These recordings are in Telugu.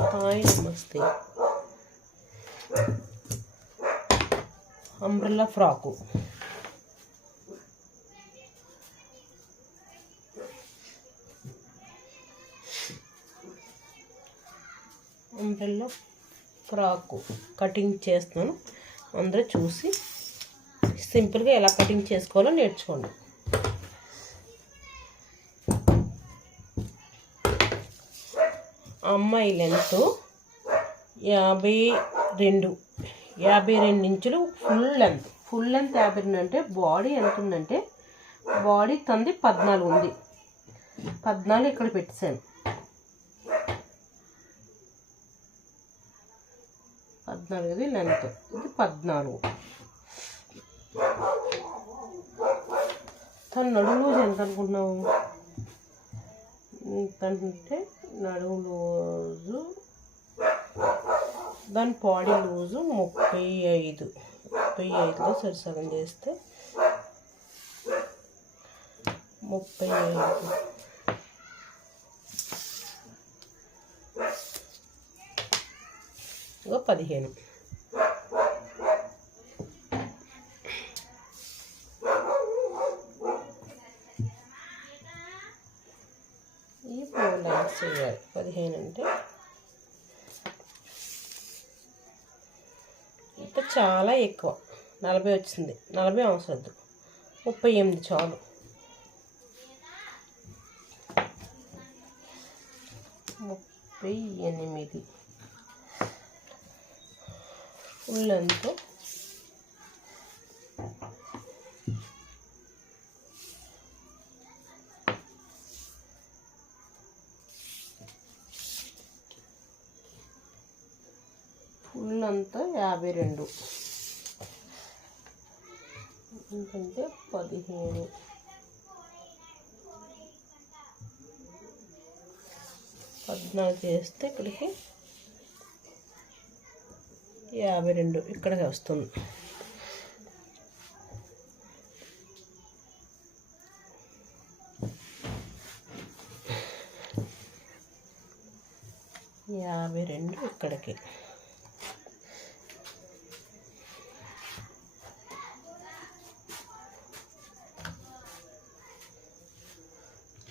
హాయ్ నమస్తే. అంబ్రెల్లా ఫ్రాకు కటింగ్ చేస్తున్నాను. అందరూ చూసి సింపుల్గా ఎలా కటింగ్ చేసుకోవాలో నేర్చుకోండి. అమ్మాయి లెంత్ 52 ఇంచులు ఫుల్ లెంత్ 52 అంటే బాడీ ఎంత ఉందంటే బాడీ తంది 14 ఉంది. 14 ఇక్కడ పెట్టేశాను. 14 లెంత్, ఇది 14. తను నడుము లూజ్ ఎంత అనుకుంటున్నావు? అంటే నడుము లూజు దాని బాడీ లూజు 35లో సరిసగం చేస్తే 35 15. ఈ 4 లైన్స్ చేయాలి. 15 అంటే ఇంత చాలా ఎక్కువ. 40 వచ్చింది. 40 అవసరం వద్దు, 38 చాలు. 38 ఫుల్ అంతా 52. ఎందుకంటే 15 14 చేస్తే ఇక్కడికి 52 ఇక్కడికి వస్తుంది. ఇక్కడికి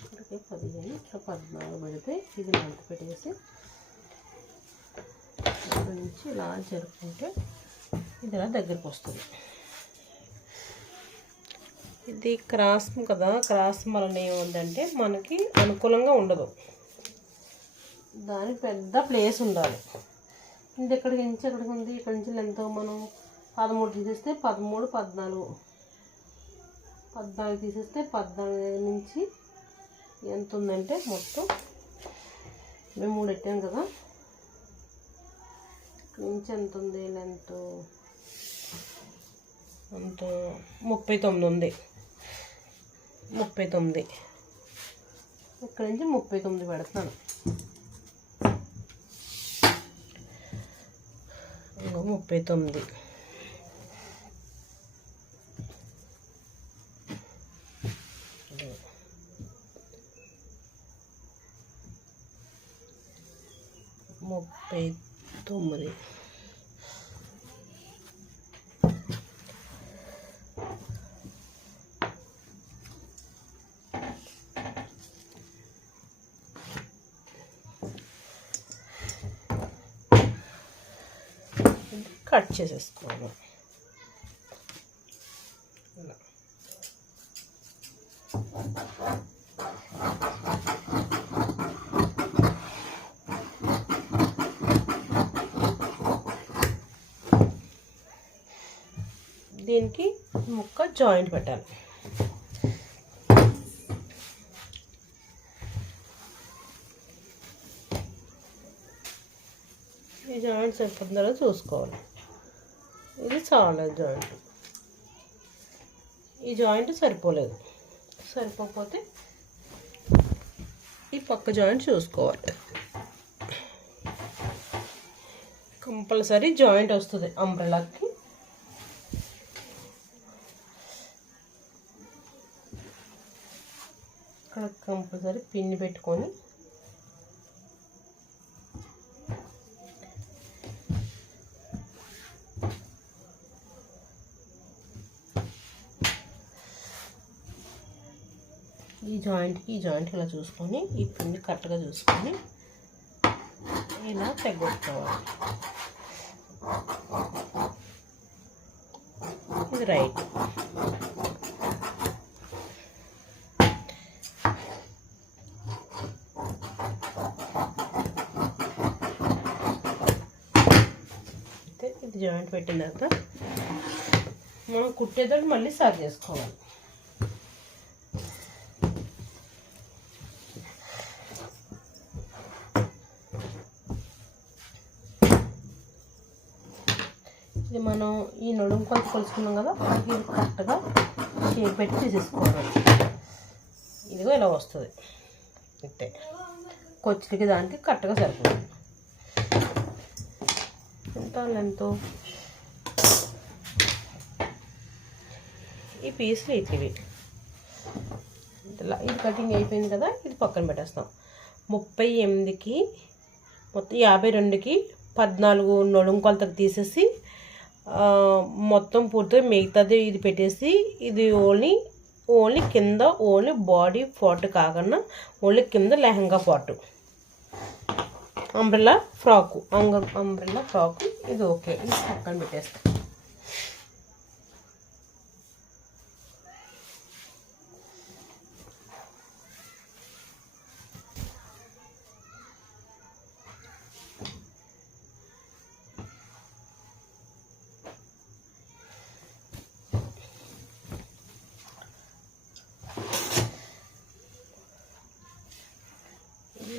ఇక్కడికి 15 ఇట్లా 14 పెడితే ఇది మంట పెట్టేసి ఇక్కడ నుంచి ఇలా జరుపుకుంటే ఇది ఇలా దగ్గరికి వస్తుంది. ఇది క్రాస్ కదా, క్రాస్ వలన ఏముందంటే మనకి అనుకూలంగా ఉండదు. దానికి పెద్ద ప్లేస్ ఉండాలి. ఇది ఎక్కడికి నుంచి ఎక్కడికి ఉంది, ఇక్కడి నుంచి ఎంతో మనం 13 తీసేస్తే 13, 14 తీసేస్తే 14 నుంచి ఎంత ఉందంటే మొత్తం మేము 3 పెట్టాం కదా, ఇక్కడ నుంచి ఎంత ఉంది లెంత్ అంత 39 ఉంది. 39 ఇక్కడ నుంచి 39 పెడుతున్నాను. 39 కట్ చేసేసుకోవాలి. దీనికి ముక్క జాయింట్ పెట్టాలి. ఈ జాయింట్ సరిపోతుందో చూసుకోవాలి. ఇది చాలా జాయింట్, ఈ జాయింట్ సరిపోలేదు. సరిపోకపోతే ఈ పక్క జాయింట్ చూసుకోవాలి. కంపల్సరీ జాయింట్ వస్తుంది అంబ్రెల్లాకి. ఇక్కడ కంపల్సరీ పిన్ని పెట్టుకొని ఈ జాయింట్కి ఇలా చూసుకొని ఈ పిండి కరెక్ట్గా చూసుకొని ఇలా తెగొట్టుకోవాలి. ఇది రైట్. ఇది జాయింట్ పెట్టిన తర్వాత మనం కుట్టేదాన్ని మళ్ళీ సరి చేసుకోవాలి. ఇది మనం ఈ నడుము కొలత కొలుసుకున్నాం కదా, అది కరెక్ట్గా షేప్ పెట్టి తీసేసుకోవాలి. ఇదిగో ఇలా వస్తుంది. ఇంతే కొచ్చికి దానికి కరెక్ట్గా సరిపోతుంది. ఎంత లెంత్ ఈ పీస్లు ఇవి ఇలా ఇది కటింగ్ అయిపోయింది కదా, ఇది పక్కన పెట్టేస్తాం. 38కి మొత్తం 52కి 14 నడుము కొలతకు తీసేసి మొత్తం పూర్తిగా మిగతాది ఇది పెట్టేసి, ఇది ఓన్లీ కింద ఓన్లీ బాడీ పార్ట్ కాకుండా ఓన్లీ కింద లెహంగా పార్ట్ అంబ్రెల్లా ఫ్రాకు ఇది ఓకే. ఇది పక్కన పెట్టేస్తాం.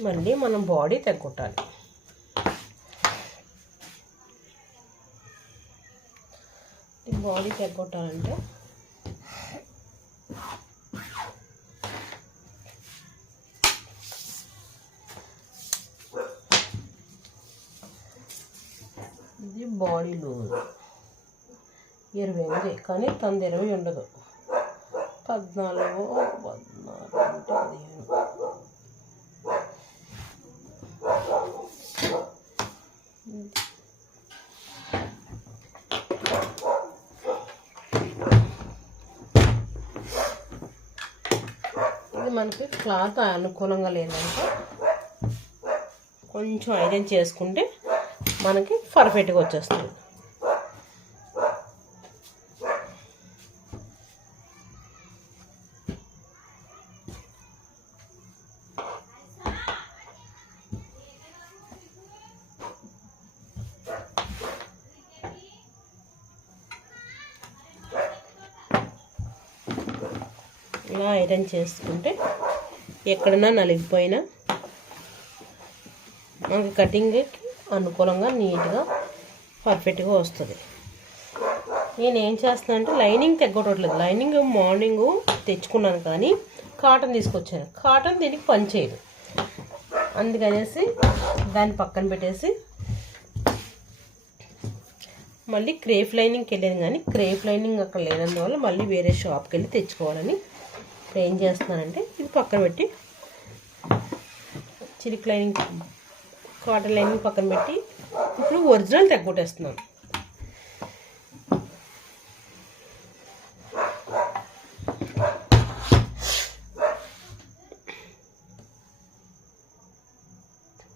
మళ్ళీ మనం బాడీ తగ్గొట్టాలి. బాడీ తగ్గొట్టాలంటే ఇది బాడీ లూజ్ 20 ఉంది, కానీ తనది 20 ఉండదు. 14 అంటే 15. ఇది మనకి క్లాత్ అనుకూలంగా లేదంటే కొంచెం ఐరన్ చేసుకుంటే మనకి పర్ఫెక్ట్గా వచ్చేస్తుంది. ఇలా ఐరన్ చేసుకుంటే ఎక్కడన్నా నలిగిపోయినా మనకి కటింగ్కి అనుకూలంగా నీట్గా పర్ఫెక్ట్గా వస్తుంది. నేను ఏం చేస్తాను అంటే లైనింగ్ తెగ్గొట్టట్లేదు. లైనింగ్ మార్నింగ్ తెచ్చుకున్నాను కానీ కాటన్ తీసుకొచ్చాను. కాటన్ దీనికి పని చేయదు, అందుకనేసి దాన్ని పక్కన పెట్టేసి మళ్ళీ క్రేప్ లైనింగ్కి వెళ్ళాను. కానీ క్రేప్ లైనింగ్ అక్కడ లేనందువల్ల మళ్ళీ వేరే షాప్కి వెళ్ళి తెచ్చుకోవాలని ఏం చేస్తున్నానంటే ఇది పక్కన పెట్టి చిలిక్ లైనింగ్ కాటన్ లైనింగ్ పక్కన పెట్టి ఇప్పుడు ఒరిజినల్ తెగ్గొట్టేస్తున్నాను.